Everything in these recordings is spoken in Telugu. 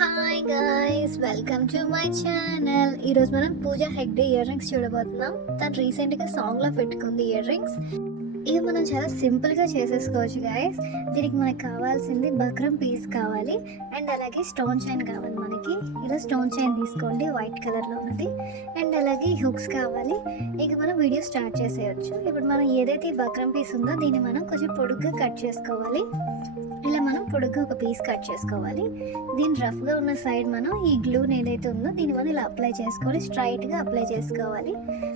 Hi guys, welcome to my channel. ఈరోజు మనం పూజ హెగ్డే ఇయర్ రింగ్స్ చూడబోతున్నాం. తను రీసెంట్గా సాంగ్లో పెట్టుకుంది ఇయర్ రింగ్స్. ఇవి మనం చాలా సింపుల్గా చేసేసుకోవచ్చు గైస్. దీనికి మనకు కావాల్సింది బక్రం పీస్ కావాలి అండ్ అలాగే స్టోన్ చైన్ కావాలి. మనకి ఇలా స్టోన్ చైన్ తీసుకోండి, వైట్ కలర్లో ఉన్నది. అండ్ అలాగే హుక్స్ కావాలి. ఇక మనం వీడియో స్టార్ట్ చేసేయచ్చు. ఇప్పుడు మనం ఏదైతే ఈ బక్రం పీస్ ఉందో దీన్ని మనం కొంచెం పొడుగ్గా కట్ చేసుకోవాలి. ఇలా మనం పొడుగ్గా ఒక పీస్ కట్ చేసుకోవాలి. దీని రఫ్గా ఉన్న సైడ్ మనం ఈ గ్లూని ఏదైతే ఉందో దీన్ని మనం ఇలా అప్లై చేసుకోవాలి. స్ట్రైట్గా అప్లై చేసుకోవాలి.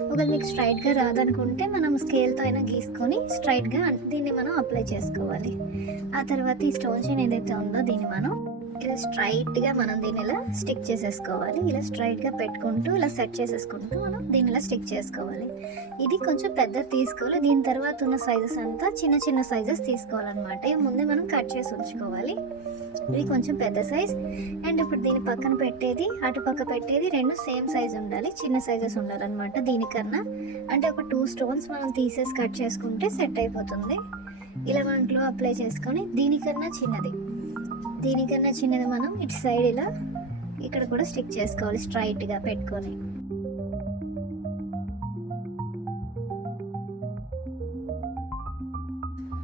ఒకవేళ మీకు స్ట్రైట్గా రాదనుకుంటే మనం స్కేల్తో అయినా గీసుకొని స్ట్రైట్గా దీన్ని మనం అప్లై చేసుకోవాలి. ఆ తర్వాత ఈ స్టోన్ చైన్ ఏదైతే ఉందో దీన్ని మనం ఇలా స్ట్రైట్గా మనం దీన్ని ఇలా స్టిక్ చేసేసుకోవాలి. ఇలా స్ట్రైట్గా పెట్టుకుంటూ ఇలా సెట్ చేసేసుకుంటూ మనం దీన్ని ఇలా స్టిక్ చేసుకోవాలి. ఇది కొంచెం పెద్ద తీసుకోవాలి. దీని తర్వాత ఉన్న సైజెస్ అంతా చిన్న చిన్న సైజెస్ తీసుకోవాలన్నమాట. ఇవి ముందే మనం కట్ చేసి ఉంచుకోవాలి. ఇది కొంచెం పెద్ద సైజ్. అండ్ ఇప్పుడు దీని పక్కన పెట్టేది అటు పక్క పెట్టేది రెండు సేమ్ సైజ్ ఉండాలి, చిన్న సైజెస్ ఉండాలన్నమాట. దీనికన్నా అంటే ఒక 2 స్టోన్స్ మనం తీసేసి కట్ చేసుకుంటే సెట్ అయిపోతుంది. ఇలా మనం గ్లూ అప్లై చేసుకొని దీనికన్నా చిన్నది మనం ఇటు సైడ్ ఇలా ఇక్కడ కూడా స్టిక్ చేసుకోవాలి స్ట్రైట్గా పెట్టుకొని.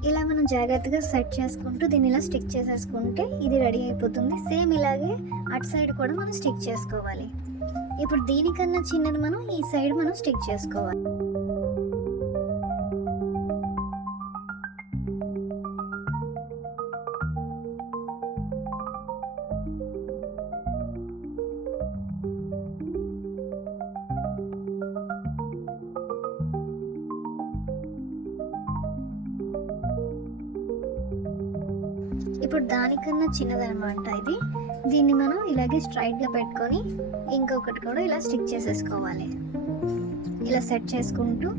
ఇలా మనం జాగ్రత్తగా సెట్ చేసుకుంటూ దీన్ని ఇలా స్టిక్ చేసేసుకుంటే ఇది రెడీ అయిపోతుంది. సేమ్ ఇలాగే అటు సైడ్ కూడా మనం స్టిక్ చేసుకోవాలి. ఇప్పుడు దీనికన్నా చిన్నది మనం ఈ సైడ్ మనం స్టిక్ చేసుకోవాలి. ఇప్పుడు దానికన్నా చిన్నదనమాట ఇది. దీన్ని మనం ఇలాగే స్ట్రైట్గా పెట్టుకొని ఇంకొకటి కూడా ఇలా స్టిక్ చేసేసుకోవాలి. ఇలా సెట్ చేసుకుంటూ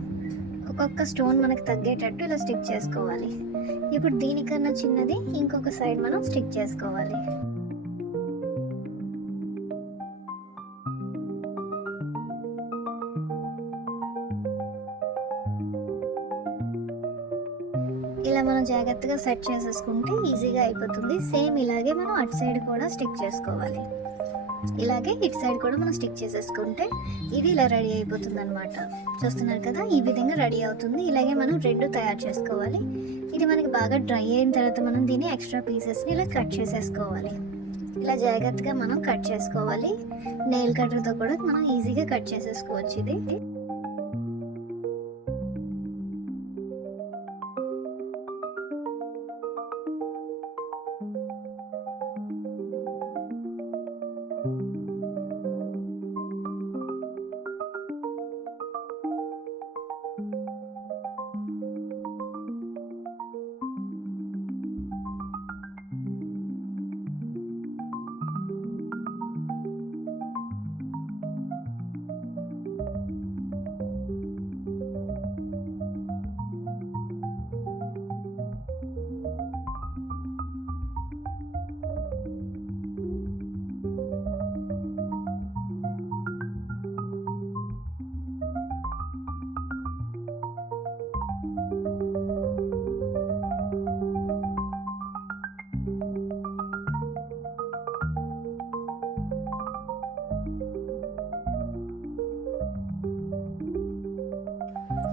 ఒక్కొక్క స్టోన్ మనకు తగ్గేటట్టు ఇలా స్టిక్ చేసుకోవాలి. ఇప్పుడు దీనికన్నా చిన్నది ఇంకొక సైడ్ మనం స్టిక్ చేసుకోవాలి. ఇలా మనం జాగ్రత్తగా సెట్ చేసేసుకుంటే ఈజీగా అయిపోతుంది. సేమ్ ఇలాగే మనం అటు సైడ్ కూడా స్టిక్ చేసుకోవాలి. ఇలాగే ఇటు సైడ్ కూడా మనం స్టిక్ చేసేసుకుంటే ఇది ఇలా రెడీ అయిపోతుంది అనమాట. చూస్తున్నారు కదా, ఈ విధంగా రెడీ అవుతుంది. ఇలాగే మనం రెండు తయారు చేసుకోవాలి. ఇది మనకి బాగా డ్రై అయిన తర్వాత మనం దీన్ని ఎక్స్ట్రా పీసెస్ని ఇలా కట్ చేసేసుకోవాలి. ఇలా జాగ్రత్తగా మనం కట్ చేసుకోవాలి. నెయిల్ కట్టర్తో కూడా మనం ఈజీగా కట్ చేసేసుకోవచ్చు. ఇది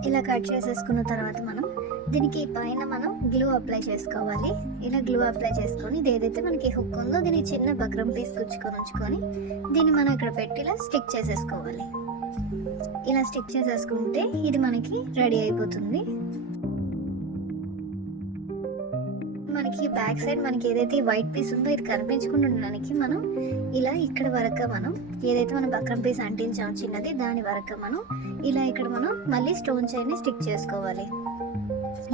ఇలా కట్ చేసేసుకున్న తర్వాత మనం దీనికి పైన మనం గ్లూ అప్లై చేసుకోవాలి. ఇలా గ్లూ అప్లై చేసుకొని ఇది ఏదైతే మనకి హుక్ ఉందో దీనికి చిన్న బక్రం పీస్ ఉంచుకొని దీన్ని మనం ఇక్కడ పెట్టి ఇలా స్టిక్ చేసేసుకోవాలి. ఇలా స్టిక్ చేసేసుకుంటే ఇది మనకి రెడీ అయిపోతుంది. మనకి బ్యాక్ సైడ్ మనకి ఏదైతే వైట్ పీస్ ఉందో ఇది కనిపించకుండా ఉండడానికి మనం ఇలా ఇక్కడ వరకు మనం ఏదైతే మనం బక్రం పీస్ అంటించాము చిన్నది దాని వరకు మనం ఇలా ఇక్కడ మనం మళ్ళీ స్టోన్ చైన్ని స్టిక్ చేసుకోవాలి.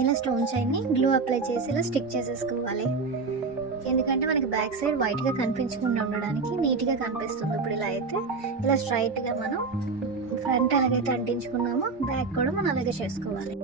ఇలా స్టోన్ చైన్ని గ్లూ అప్లై చేసి ఇలా స్టిక్ చేసేసుకోవాలి. ఎందుకంటే మనకి బ్యాక్ సైడ్ వైట్గా కనిపించకుండా ఉండడానికి నీట్గా కనిపిస్తుంది. ఇప్పుడు ఇలా అయితే ఇలా స్ట్రైట్గా మనం ఫ్రంట్ ఎలాగైతే అంటించుకున్నామో బ్యాక్ కూడా మనం అలాగే చేసుకోవాలి.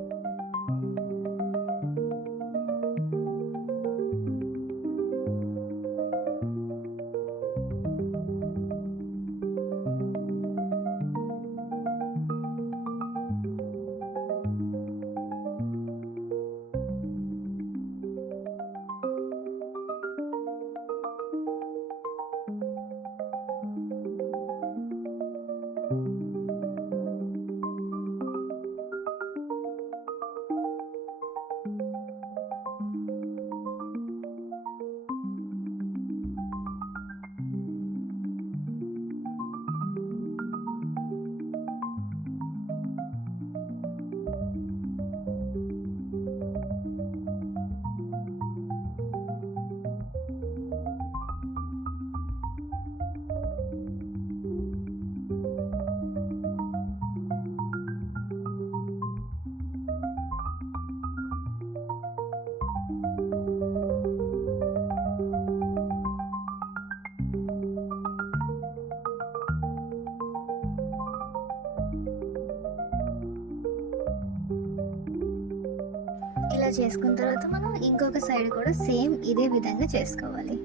ఇలా చేసుకున్న తర్వాత మనం ఇంకొక సైడ్ కూడా సేమ్ ఇదే విధంగా చేసుకోవాలి.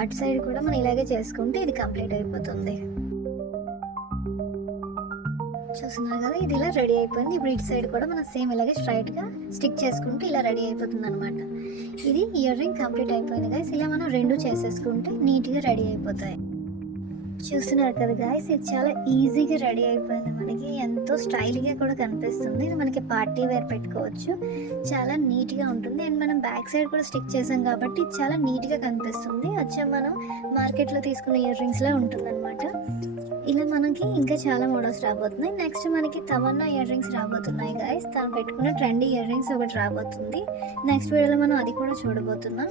అటు సైడ్ కూడా మనం ఇలాగే చేసుకుంటే ఇది కంప్లీట్ అయిపోతుంది. చూస్తున్నారు కదా, ఇది ఇలా రెడీ అయిపోయింది. ఇప్పుడు ఇటు సైడ్ కూడా మనం సేమ్ ఇలాగే స్ట్రైట్గా స్టిక్ చేసుకుంటే ఇలా రెడీ అయిపోతుంది అనమాట. ఇది ఇయర్ రింగ్ కంప్లీట్ అయిపోయింది గైస్. ఇలా మనం రెండు చేసేసుకుంటే నీట్గా రెడీ అయిపోతాయి. చూస్తున్నారు కదా గైస్, ఇది చాలా ఈజీగా రెడీ అయిపోయింది. మనకి ఎంతో స్టైల్గా కూడా కనిపిస్తుంది. ఇది మనకి పార్టీ వేర్ పెట్టుకోవచ్చు, చాలా నీట్గా ఉంటుంది. అండ్ మనం బ్యాక్ సైడ్ కూడా స్టిక్ చేసాం కాబట్టి చాలా నీట్గా కనిపిస్తుంది. వచ్చే మనం మార్కెట్లో తీసుకున్న ఇయర్ రింగ్స్లా ఉంటుంది అనమాట. ఇలా మనకి ఇంకా చాలా మోడల్స్ రాబోతున్నాయి. నెక్స్ట్ మనకి తమన్నా ఇయర్ రింగ్స్ రాబోతున్నాయి గైస్. తను పెట్టుకున్న ట్రెండీ ఇయర్ రింగ్స్ ఒకటి రాబోతుంది. నెక్స్ట్ వీడియోలో మనం అది కూడా చూడబోతున్నాం.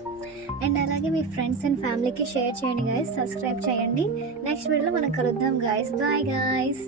అండ్ అలాగే మీ ఫ్రెండ్స్ అండ్ ఫ్యామిలీకి షేర్ చేయండి గైస్, సబ్స్క్రైబ్ చేయండి. నెక్స్ట్ వీడియోలో మనం కలుద్దాం గైస్. Bye guys.